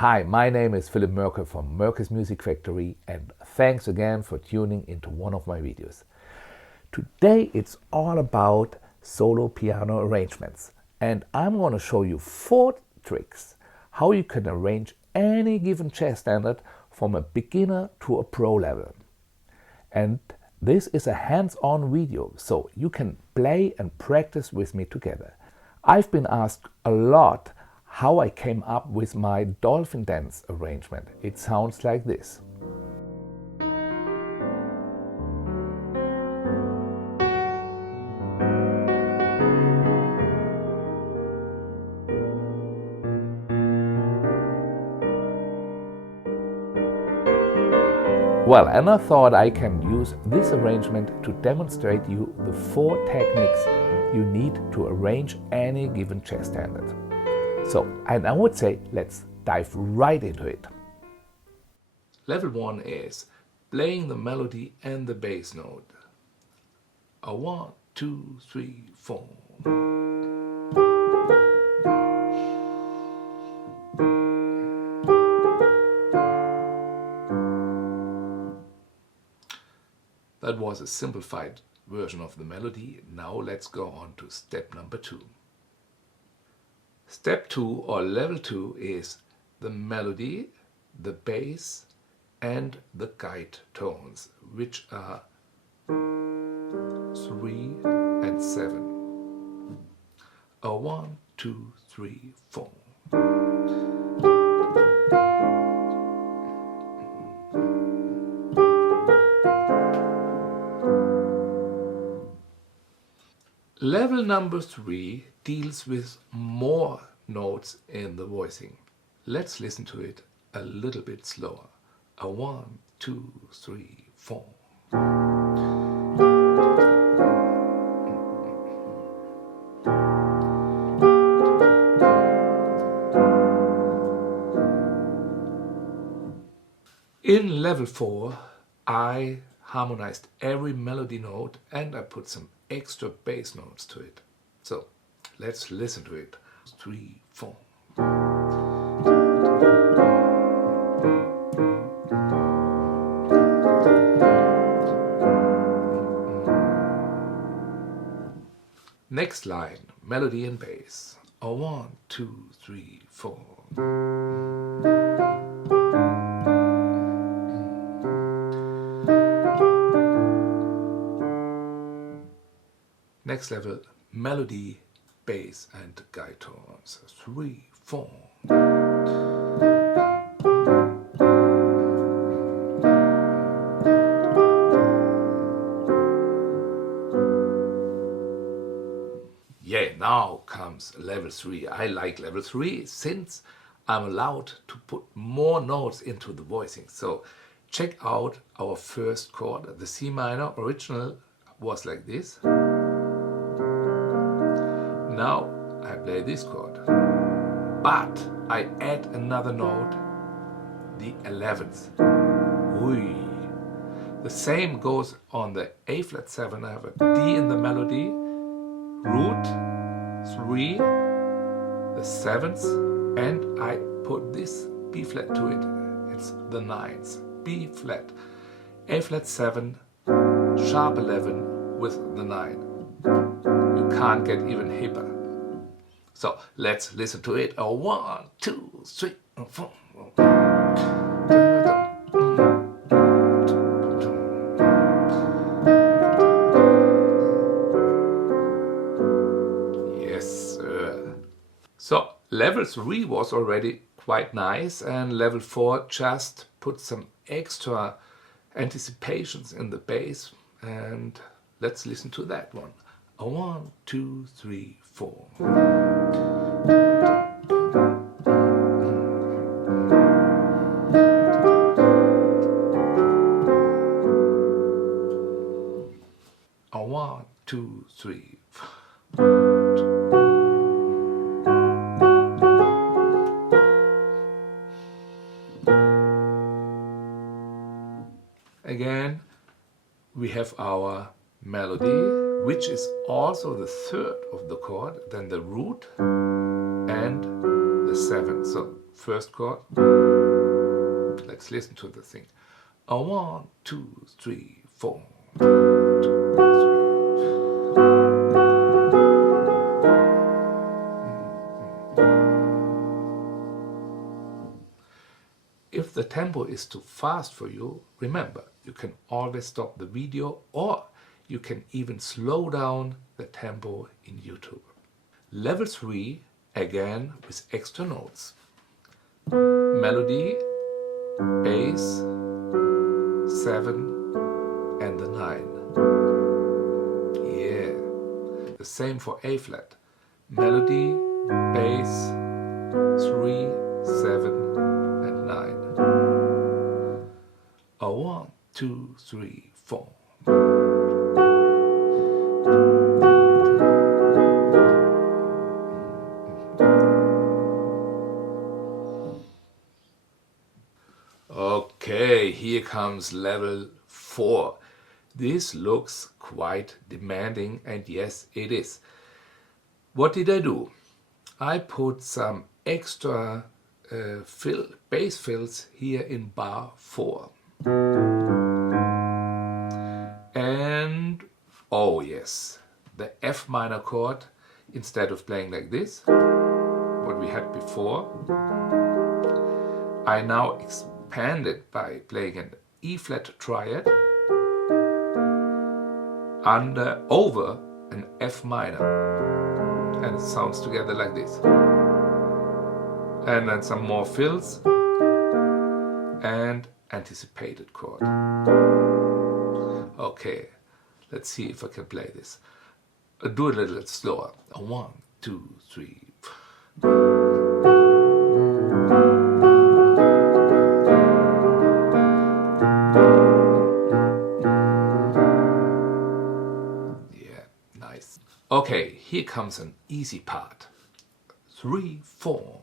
Hi, my name is Philip Merkel from Merkel's Music Factory, and thanks again for tuning into one of my videos. Today it's all about solo piano arrangements, and I'm going to show you 4 tricks how you can arrange any given jazz standard from a beginner to a pro level. And this is a hands-on video, so you can play and practice with me together. I've been asked a lot how I came up with my Dolphin Dance arrangement. It sounds like this. Well, and I thought I can use this arrangement to demonstrate you the 4 techniques you need to arrange any given jazz standard. So, and I would say, let's dive right into it. Level 1 is playing the melody and the bass note. A 1, 2, 3, 4. That was a simplified version of the melody. Now let's go on to step number 2. Step 2 or level 2 is the melody, the bass and the guide tones, which are 3 and 7. A 1, 2, 3, 4. Level number 3 deals with more notes in the voicing. Let's listen to it a little bit slower. A 1, 2, 3, 4. In level 4, I harmonized every melody note and I put some extra bass notes to it. So let's listen to it. 3, 4. Next line, melody and bass. A 1, 2, 3, 4. Next level, melody, bass and guide tones. 3, 4. Yeah, now comes level 3. I like level 3 since I'm allowed to put more notes into the voicing. So check out our first chord. The C minor original was like this. Now I play this chord, but I add another note, the 11th. Ui. The same goes on the A flat 7. I have a D in the melody, root 3, the 7th, and I put this B flat to it. It's the 9th, B flat, A flat 7, sharp 11 with the 9. You can't get even hipper. So let's listen to it. A 1, 2, 3, 4. Yes, sir. So level 3 was already quite nice, and level 4 just put some extra anticipations in the bass, and let's listen to that one. A 1, 2, 3, 4. A 1, 2, 3, 4. Again, we have our melody, which is also the 3rd of the chord, then the root and the 7th. So first chord. Let's listen to the thing. 1, 2, 3, 4. 1, 2, 3. If the tempo is too fast for you, remember, you can always stop the video, or you can even slow down the tempo in YouTube. Level 3, again with extra notes. Melody, bass, 7 and the 9. Yeah. The same for A flat. Melody, bass, 3, 7 and 9. 1, 2, 3, 4. Okay, here comes level 4. This looks quite demanding, and yes, it is. What did I do? I put some extra bass fills here in bar 4. And, oh yes, the F minor chord, instead of playing like this, what we had before, I now expand it by playing an E flat triad over an F minor, and it sounds together like this. And then some more fills and anticipated chord. Okay, let's see if I can play this. Do it a little slower. 1, 2, 3. Nice. Okay, here comes an easy part. 3, 4.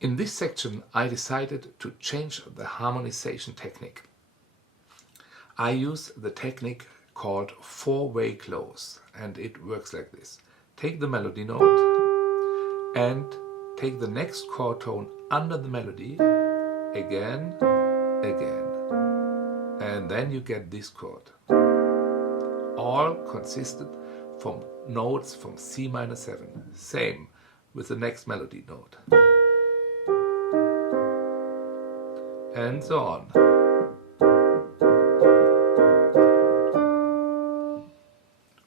In this section, I decided to change the harmonization technique. I use the technique called 4-way close, and it works like this. Take the melody note and take the next chord tone under the melody, again, and then you get this chord. All consisted from notes from C minor 7. Same with the next melody note. And so on.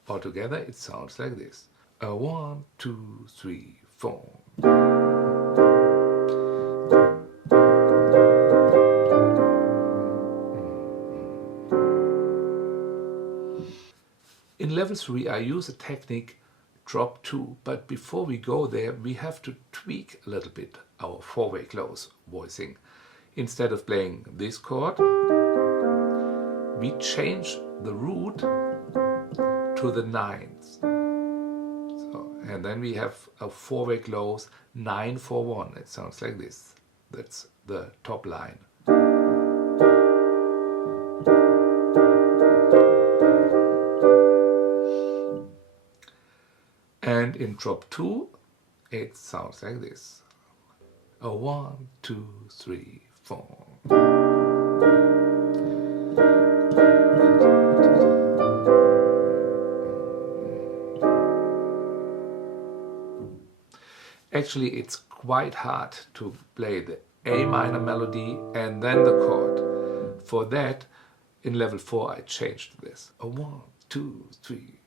Altogether it sounds like this. 1, 2, 3, 4. In level 3 I use a technique drop 2, but before we go there we have to tweak a little bit our 4-way close voicing. Instead of playing this chord, we change the root to the 9s. And then we have a 4-way close 9 4 1. It sounds like this. That's the top line. And in drop 2, it sounds like this. 1, 2, 3, 4. Actually, it's quite hard to play the A minor melody and then the chord. For that, in level 4, I changed this. 1, 2, 3.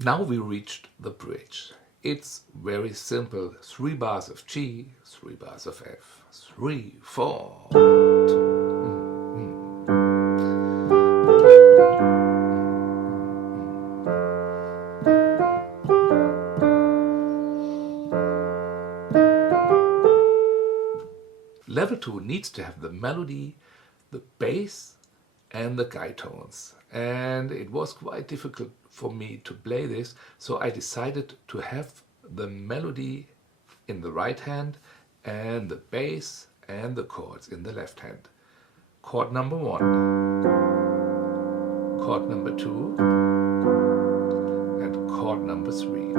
Now we reached the bridge. It's very simple. 3 bars of G, 3 bars of F, 3, 4. Level 2 needs to have the melody, the bass and the guide tones, and it was quite difficult for me to play this, so I decided to have the melody in the right hand and the bass and the chords in the left hand. Chord number 1, chord number 2, and chord number 3.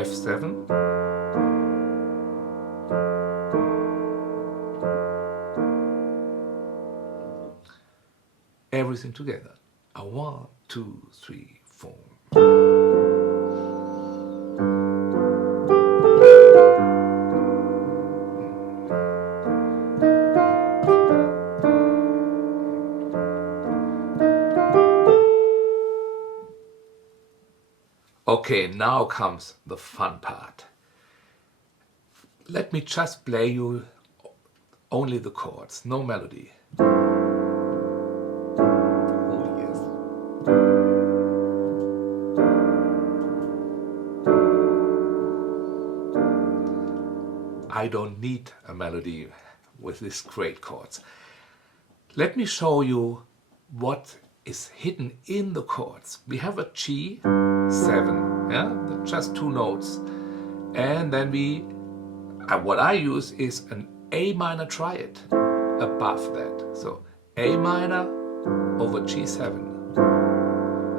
F7, everything together. A 1, 2, 3, 4. Okay, now comes the fun part. Let me just play you only the chords, no melody. Oh yes. I don't need a melody with these great chords. Let me show you what is hidden in the chords. We have a G7, yeah, just 2 notes, and then what I use is an A minor triad above that. So A minor over G7.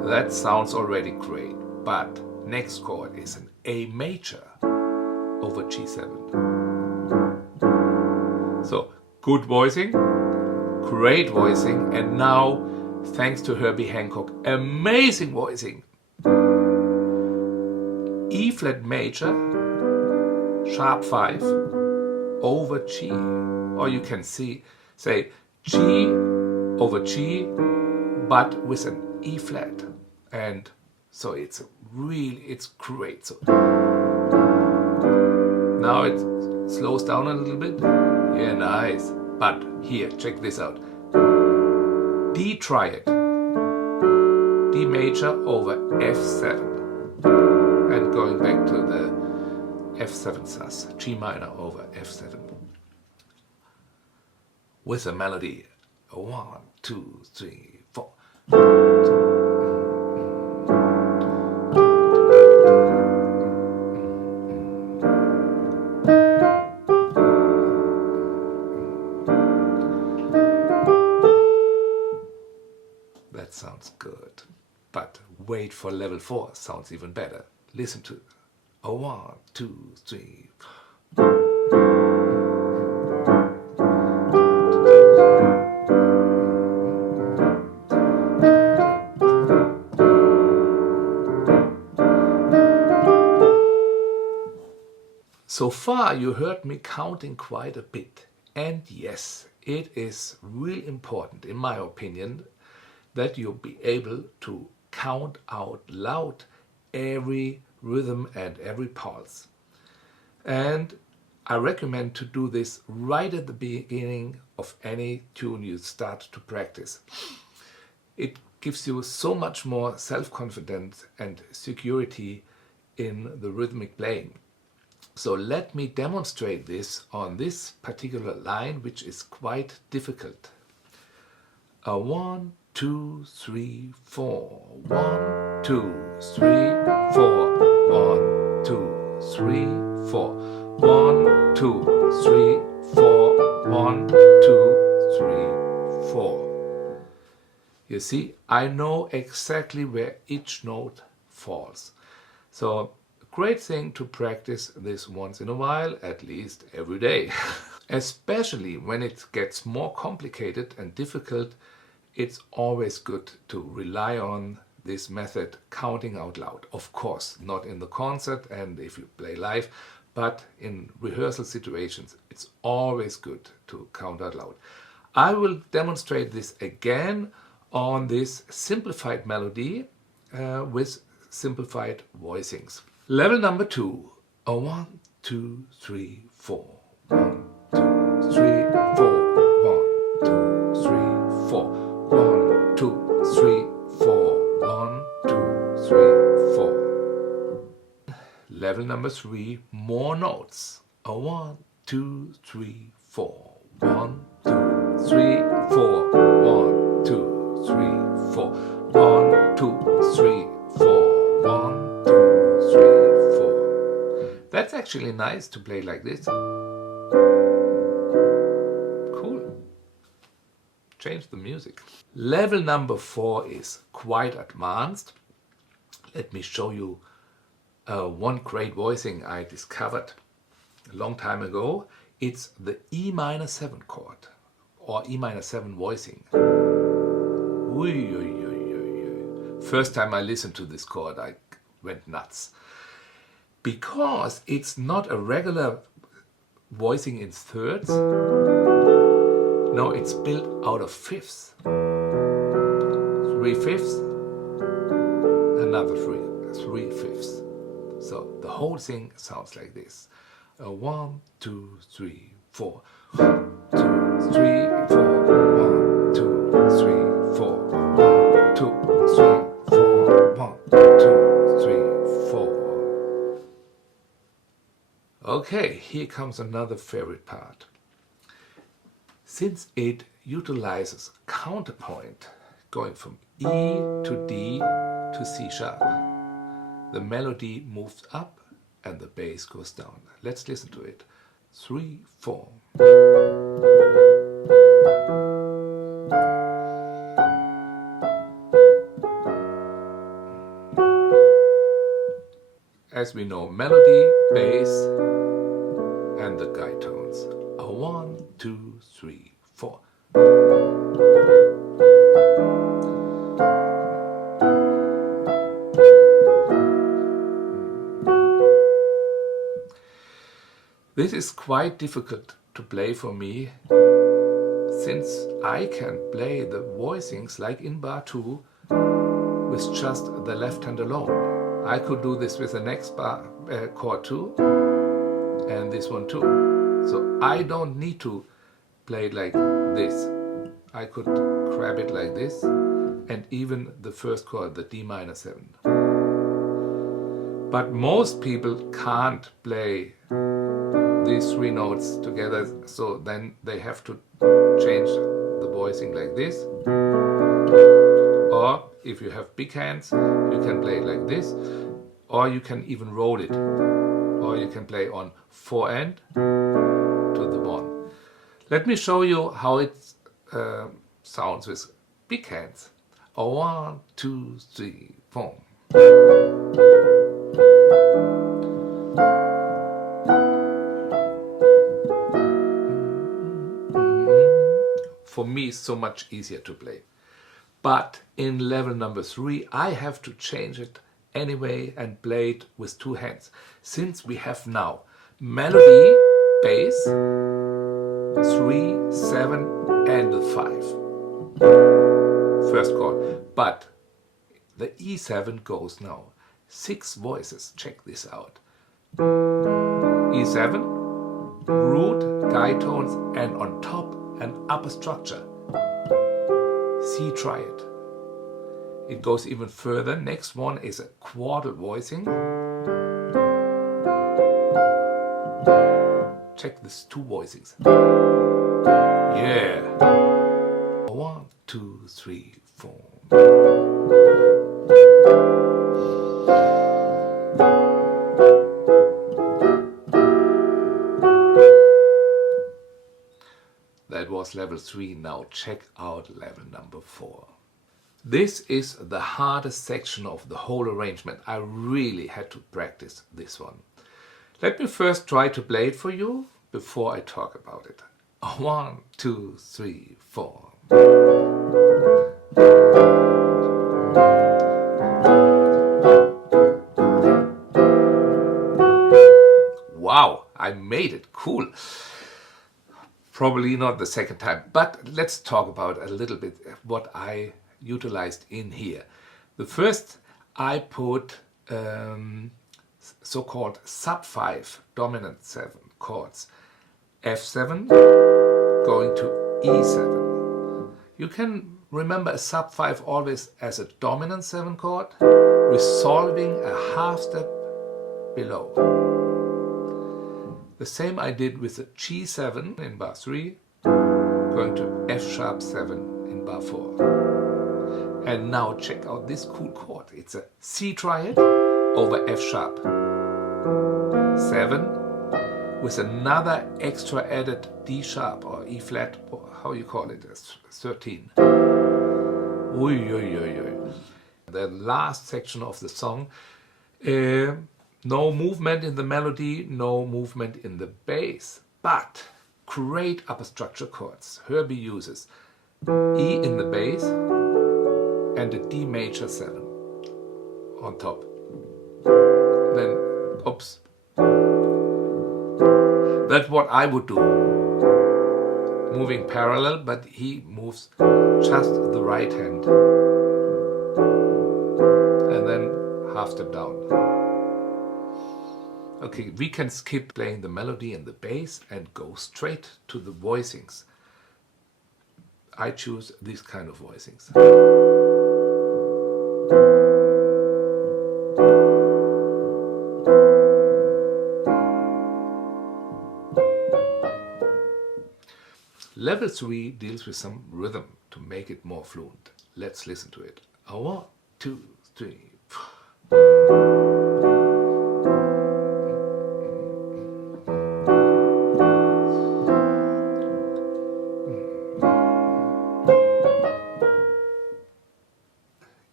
That sounds already great, but next chord is an A major over G7. So good voicing, great voicing, and now, thanks to Herbie Hancock, amazing voicing. E flat major, sharp 5 over G, or you can say G over G, but with an E flat, and so it's great. So now it slows down a little bit. Yeah, nice. But here, check this out. D triad, D major over F7, and going back to the F7 sus, G minor over F7, with a melody, 1, 2, 3, 4. That sounds good, but wait for level 4, sounds even better. Listen to it. 1, 2, 3. So far you heard me counting quite a bit, and yes, it is really important, in my opinion, that you be able to count out loud every rhythm and every pulse. And I recommend to do this right at the beginning of any tune you start to practice. It gives you so much more self-confidence and security in the rhythmic playing. So let me demonstrate this on this particular line, which is quite difficult. 1, 2, 3, 4. 1, 2, 3, 4. 1, 2, 3, 4. 1, 2, 3, 4. 1, 2, 3, 4. You see, I know exactly where each note falls. So a great thing to practice this once in a while, at least every day. Especially when it gets more complicated and difficult, it's always good to rely on this method, counting out loud. Of course, not in the concert and if you play live, but in rehearsal situations, it's always good to count out loud. I will demonstrate this again on this simplified melody with simplified voicings. Level number 2. 1, 2, 3, 4. 1, 2, 3, 4. 1, 2, 3, 4. 1, 2, 3, 4. 1, 2, 3, 4. Level number 3, more notes. 1, 2, 3, 4. 1, 2, 3, 4. 1, 2, 3, 4. 1, 2, 3, 4. 1, 2, actually nice to play like this. Cool. Change the music. Level number 4 is quite advanced. Let me show you one great voicing I discovered a long time ago. It's the E minor 7 chord, or E minor 7 voicing. First time I listened to this chord, I went nuts. Because it's not a regular voicing in thirds. No, it's built out of fifths. 3 fifths, another 3 fifths. So the whole thing sounds like this. 1, 2, 3, 4. 1, 2, 3, 4. 1, 2, 3, 4. 1, 2, 3, 4. 1, 2, 3, 4. Okay, here comes another favorite part. Since it utilizes counterpoint going from E to D to C sharp, the melody moves up and the bass goes down. Let's listen to it. 3, 4. As we know, melody, bass, and the guide tones. 1, 2, 3, 4. This is quite difficult to play for me, since I can play the voicings like in bar 2 with just the left hand alone. I could do this with the next bar, chord 2 and this one too. So I don't need to play it like this. I could grab it like this, and even the first chord, the D minor 7. But most people can't play these 3 notes together, so then they have to change the voicing like this. Or if you have big hands, you can play it like this, or you can even roll it, or you can play on 4 and to the 1. Let me show you how it sounds with big hands. 1, 2, 3, 4. For me, it's so much easier to play. But in level number 3, I have to change it anyway and play it with 2 hands. Since we have now melody, bass, 3, 7 and the 5. First chord. But the E7 goes now 6 voices. Check this out. E7, root, guide tones, and on top an upper structure. C triad. It goes even further. Next one is a quartal voicing. Check these 2 voicings. Yeah. 1, 2, 3, 4. That was level 3. Now check out level number 4. This is the hardest section of the whole arrangement. I really had to practice this one. Let me first try to play it for you before I talk about it. 1, 2, 3, 4. Wow, I made it. Cool. Probably not the second time, but let's talk about a little bit what I utilized in here. The first, I put so-called sub-5 dominant 7 chords. F7 going to E7. You can remember a sub-5 always as a dominant 7 chord, resolving a half step below. The same I did with the G7 in bar 3, going to F sharp 7 in bar 4. And now check out this cool chord. It's a C triad over F sharp 7 with another extra added D sharp or E flat, or how you call it, 13. Ui, ui, ui, ui. The last section of the song, no movement in the melody, no movement in the bass, but great upper structure chords. Herbie uses E in the bass and a D major 7 on top. Then, oops. That's what I would do. Moving parallel, but he moves just the right hand. And then half step down. Okay, we can skip playing the melody and the bass and go straight to the voicings. I choose these kind of voicings. Level 3 deals with some rhythm to make it more fluent. Let's listen to it. 1, 2, 3, 4.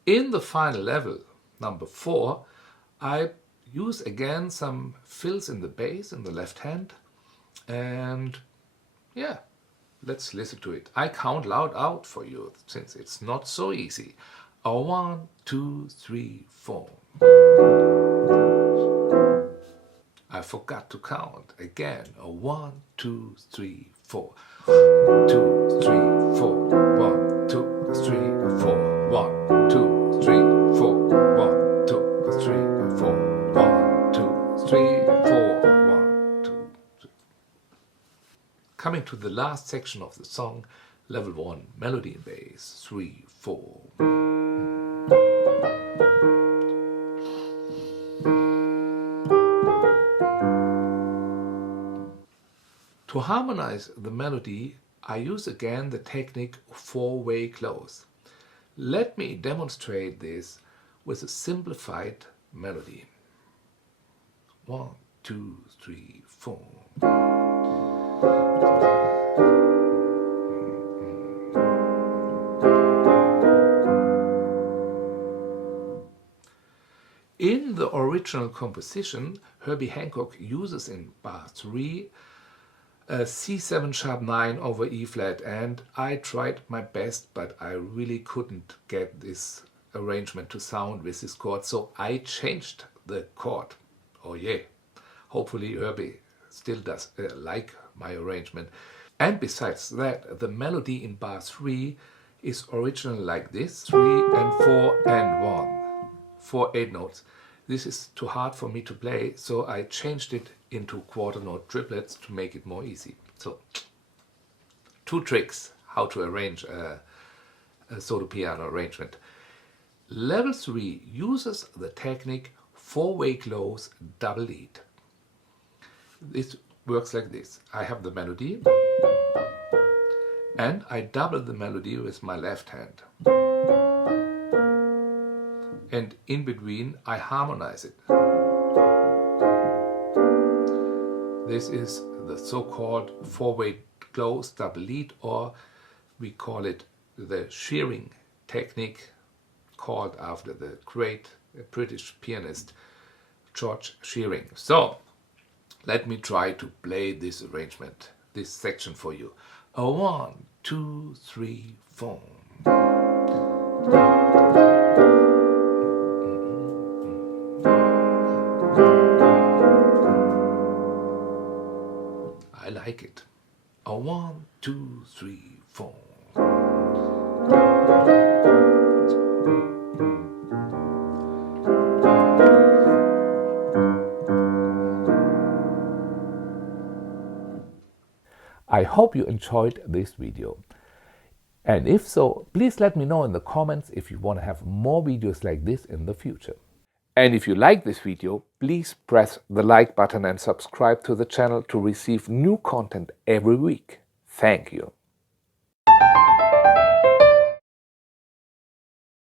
In the final level, number 4, I use again some fills in the bass in the left hand, and yeah, let's listen to it. I count loud out for you since it's not so easy. 1, 2, 3, 4. I forgot to count again. 1, 2, 3, 4. 2, 3, 4. 1, 2, 3, 4. 1, 2, 3, 4. 1, 2, 3, 4. 1, 2, 3, 4. 1, 2, 3. Coming to the last section of the song, level 1, melody and bass, 3, 4. To harmonize the melody, I use again the technique 4-way close. Let me demonstrate this with a simplified melody. 1, 2, 3, 4. In the original composition, Herbie Hancock uses in bar 3 a C7 sharp 9 over E flat, and I tried my best, but I really couldn't get this arrangement to sound with this chord, so I changed the chord. Oh yeah, hopefully Herbie still does like my arrangement. And besides that, the melody in bar 3 is originally like this: 3 and 4 and 1. 4 8 notes. This is too hard for me to play, so I changed it into quarter note triplets to make it more easy. So, 2 tricks how to arrange a solo piano arrangement. Level 3 uses the technique 4-way close double lead. This works like this. I have the melody and I double the melody with my left hand. And in between I harmonize it. This is the so-called 4-way close double lead, or we call it the shearing technique, called after the great British pianist George Shearing. So let me try to play this arrangement, this section for you. 1, 2, 3, 4. I like it. 1, 2, 3, 4. I hope you enjoyed this video. And if so, please let me know in the comments if you want to have more videos like this in the future. And if you like this video, please press the like button and subscribe to the channel to receive new content every week. Thank you.